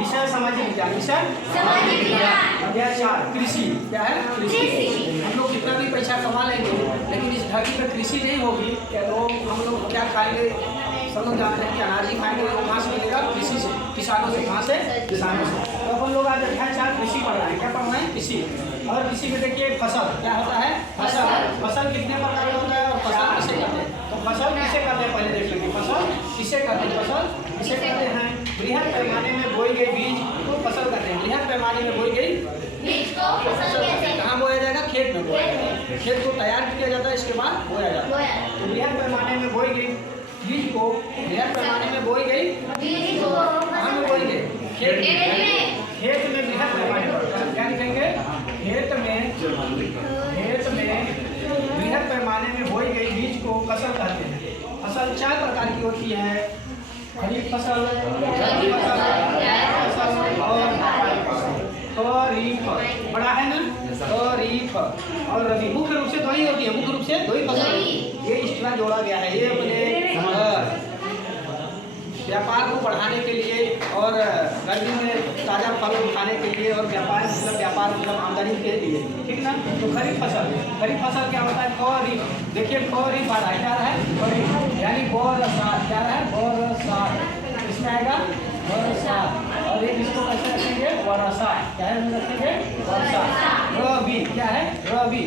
विषय सामाजिक विज्ञान, विषय सामाजिक विज्ञान। अध्याय 4 कृषि। क्या है? कृषि। हम लोग कितना भी पैसा कमा लेंगे लेकिन इस धरती पर कृषि नहीं होगी तो हम लोग क्या खाएंगे? सब लोग जानते हैं कि अनाज ही खाएंगे। वो कहाँ से मिलेगा? कृषि से, किसानों से। कहाँ से? किसानों से। तो अपन लोग आज अध्याय 4 कृषि पढ़ रहे हैं। क्या पढ़ रहे हैं? कृषि। और कृषि में देखिए फसल क्या होता है? फसल। फसल कितने प्रकार का होता है और फसल किसे कहते हैं? तो फसल किसे कहते हैं पहले देख लेंगे। फसल किसे कहते हैं? फसल किसे कहते हैं? बृहद पैमाने में बोई गई बीज को फसल कहते हैं। बृहद पैमाने में बोई गई बीज को फसल कहते हैं। कहाँ बोया जाएगा? खेत में बोया जाएगा। खेत को तैयार किया जाता है, इसके बाद बोया जाता है। तो बृहद पैमाने में बोई गई बीज को, बृहद पैमाने में बोई गई बीज को कहाँ में बोई गई? खेत में। खेत में बृहद पैमाने पर क्या लिखेंगे? खेत में बृहद पैमाने में बोई गई बीज को फसल कहते हैं। फसल 4 प्रकार की होती है। खरीफ फसल, रबी फसल, जायद फसल और व्यापारिक फसल। खरीफ बड़ा है ना? खरीफ और रबी मुख्य रूप से दो ही होती है। मुख्य रूप से दो ही फसल। ये एक्स्ट्रा जोड़ा गया है। ये अपने व्यापार को बढ़ाने के लिए और गर्मी में ताज़ा फल खाने के लिए और व्यापार मतलब आमदनी के लिए, ठीक ना? तो खरीफ फसल क्या होता है? खरीफ। देखिए खरीफ आ रहा है, क्या रहा है? खरीफ यानी बरसात। क्या रहा है? बरसात। इसमें आएगा बरसात। और एक इसको कैसे रखेंगे? वर्षा। क्या है रखेंगे? वर्षा। रबी क्या है? रबी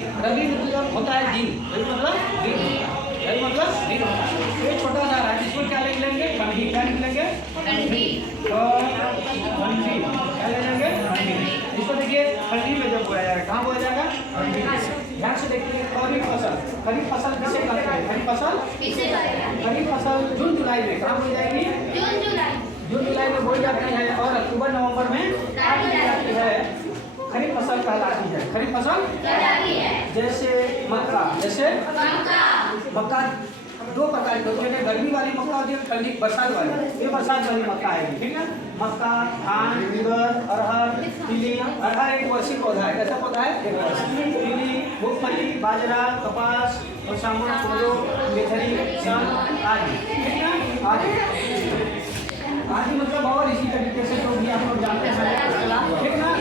मतलब होता है दिन। रबी मतलब दिन। रबी मतलब दिन होता है। ये छोटा सा है, इसको क्या लिख लेंगे? ठंडी। क्या लिख लेंगे? ठंडी। ठंडी क्या ले लेंगे? ठंडी। इसको देखिए ठंडी में जब बोया जाएगा, कहाँ बोया जाएगा? ठंडी। ध्यान से देखिए खरीफ फसल किसे कहते हैं? खरीफ फसल जून जुलाई में कहाँ बोई जाएगी? जून जुलाई में बोई जाती है और अक्टूबर नवंबर में काटी जाती है। खरीफ फसल कहलाती है। खरीफ फसल जैसे मक्का 2 प्रकार की होती है। गर्मी वाली मक्का होती है, ठंडी बरसात वाली। ये बरसात वाली मक्का है, ठीक है? मक्का, धान, उड़द, अरहर, तिली। अरहर एक वर्षीय पौधा है। कैसा पौधा है? एक वर्षीय। तिली, मूंगफली, बाजरा, कपास और सामान, कोदो, मेथरी, सन आदि, ठीक है? आदि मतलब और इसी तरीके से जो भी आप लोग जानते हैं, ठीक ना?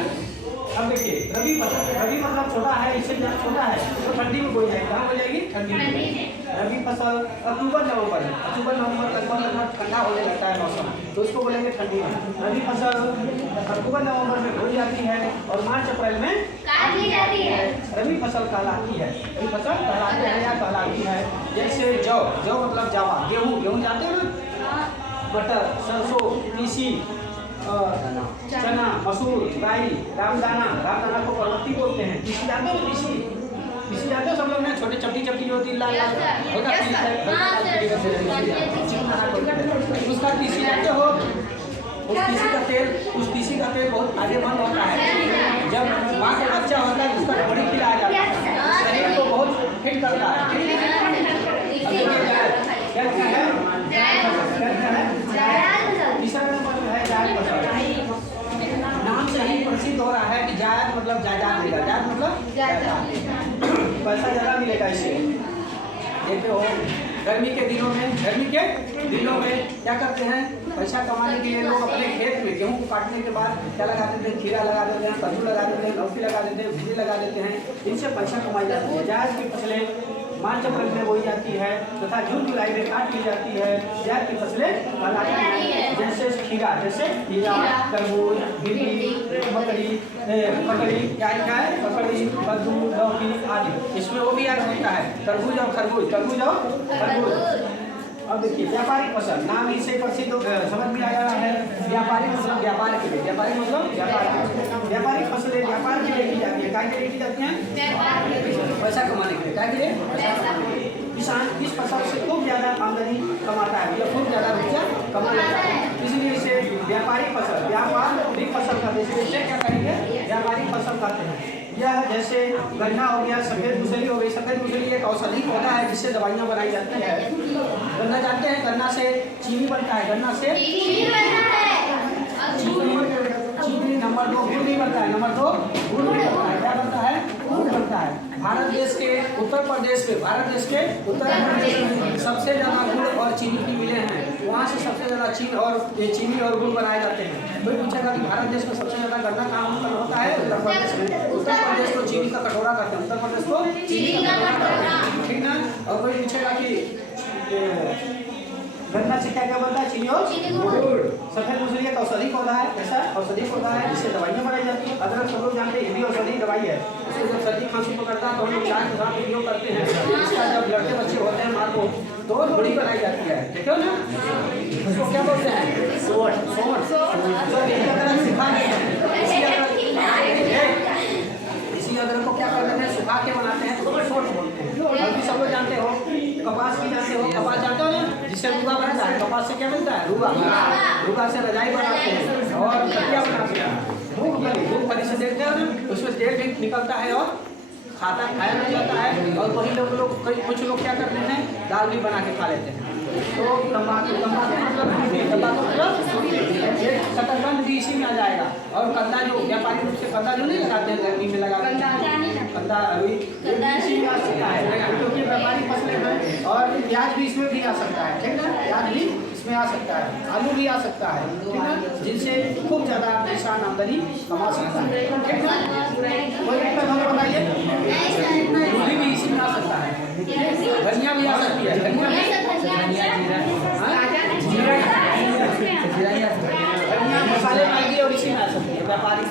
अब देखिए रबी मतलब छोटा है, इससे ज़्यादा छोटा है तो ठंडी में बोई जाएगी। कहाँ बोई जाएगी? ठंडी में। रबी फसल अक्टूबर नवंबर लगभग ठंडा होने लगता है मौसम, तो उसको बोलेंगे ठंडी में। रबी फसल अक्टूबर नवंबर में बोई जाती है और मार्च अप्रैल में काटी जाती है। रबी फसल कहलाती है। रबी फसल कहलाती है या कहलाती है। जैसे जौ मतलब जावा। गेहूँ जानते हो ना? मटर, सरसों, तीसी, चना, मसूर, राई, रामदाना को पर्वती बोलते हैं। तीसी जानते हो? तीसी जानते हो सब लोग ना? छोटे चपटी जो होती है लाल होता है, उसका तीसी जानते हो? उस तीसी का तेल बहुत फायदेमंद होता है। जब माँ का बच्चा होता है उसका बड़ी खिलाया जाता है, शरीर को बहुत फिट करता है। नाम से ही प्रसिद्ध हो रहा है कि जायद मतलब जायदाद मिलेगा। जायद मतलब पैसा ज़्यादा मिलेगा इससे। देखते हो गर्मी के दिनों में क्या करते हैं? पैसा कमाने के लिए लोग अपने खेत में गेहूँ को काटने के बाद क्या लगा देते हैं? खीरा लगा देते हैं, कद्दू लगा देते हैं, लौकी लगा देते हैं, भिंडी लगा देते हैं। इनसे पैसा कमाई जाती है। जायद की फसलें मार्च अप्रैल में बोई जाती है तथा जून जुलाई में काट ली जाती है। जायद की फसलें कहलाती हैं। जैसे खीरा, तरबूज, भिंडी, ककड़ी, क्या है? ककड़ी, कद्दू, लौकी आदि। इसमें वो भी याद होता है तरबूज और खरबूज। अब देखिए व्यापारिक फसल नाम ही से प्रसिद्ध समझ में आया है। व्यापारिक मतलब व्यापार के लिए। व्यापारिक फसलें व्यापार के लिए की जाती है। क्या के लिए की जाती हैं? पैसा कमाने के लिए। क्या के लिए? किसान इस फसल से खूब ज़्यादा आमदनी कमाता है, मतलब खूब ज़्यादा रुपया कमा लेता है, इसलिए इसे व्यापारिक फसल कहते हैं। इसे क्या कहेंगे? व्यापारिक फसल कहते हैं। यह जैसे गन्ना हो गया, सफ़ेद मूसली हो गई। सफ़ेद मूसली एक औषधि पौधा है जिससे दवाइयाँ बनाई जाती है। गन्ना जानते हैं? गन्ना से चीनी बनता है। गन्ना से चीनी नंबर 2 गुड़ भी बनता है। गुड़ भी बनता है। क्या बनता है? गुड़ बनता है। भारत देश के उत्तर प्रदेश में सबसे ज़्यादा गुड़ और चीनी की मिलें हैं। वहाँ से सबसे ज़्यादा चीनी और गुड़ बनाए जाते हैं। कोई पूछा जाएगा कि भारत देश में सबसे ज्यादा गन्ना कहाँ उत्पन्न होता है? उत्तर प्रदेश में। उत्तर प्रदेश को चीनी का कटोरा कहते हैं, उत्तर प्रदेश को चीनी का कटोरा। ठीक ना। और कोई पूछेगा कि गन्ना से क्या क्या बनता है? चीनी और गुड़। सफेद मुसरी एक औषधि पौधा है, कैसा औषधि पौधा है जिससे दवाइयाँ बनाई जाती है। अदरक सब लोग जानते हैं, ये भी औषधि दवाई है। इसको जब सर्दी खांसी पकड़ता है तो हम लोग चाय के साथ उपयोग करते हैं। इसका जब लड़के बच्चे होते हैं माँ को तो बड़ी बनाई जाती है, देखो ना। उसको क्या बोलते हैं? सोट। तो इसी अदरक सिखा देते हैं। इसी अदरक को क्या कर देते हैं? सुखा के बनाते हैं तो सोट बोलते हैं। और भी सब लोग जानते हो, कपास भी जानते हो। कपास जानते हो ना, जिससे रुआ बनता है। कपास से क्या मिलता है? रुआ से रजाई बनाते हैं और खटिया बनाते हैं। मूंगफली से देखते हो ना, उसमें तेल भी निकलता है और खाया भी जाता है। और वही लोग कुछ लोग क्या करते हैं? दाल भी बना के खा लेते हैं। तो तंबाकू मतलब शकरकंद भी इसी में आ जाएगा। और कंदा जो व्यापारिक रूप से कंदा जो नहीं लगाते हैं गर्मी में लगाते हैं, कंदा अभी इसी में आ सकता है क्योंकि व्यापारिक फसलें हैं। और प्याज भी इसमें भी आ सकता है, ठीक ना। प्याज भी इसमें आ सकता है, आलू भी आ सकता है, ठीक ना, जिनसे खूब ज़्यादा किसान आमदनी कमा सकता है, ठीक ना। कोई दिक्कत हमें बताइए? मूली भी इसी में आ सकता है, धनिया भी आ सकती है, धनिया मसाले मैगी और इसी में आ सकती है। व्यापारिक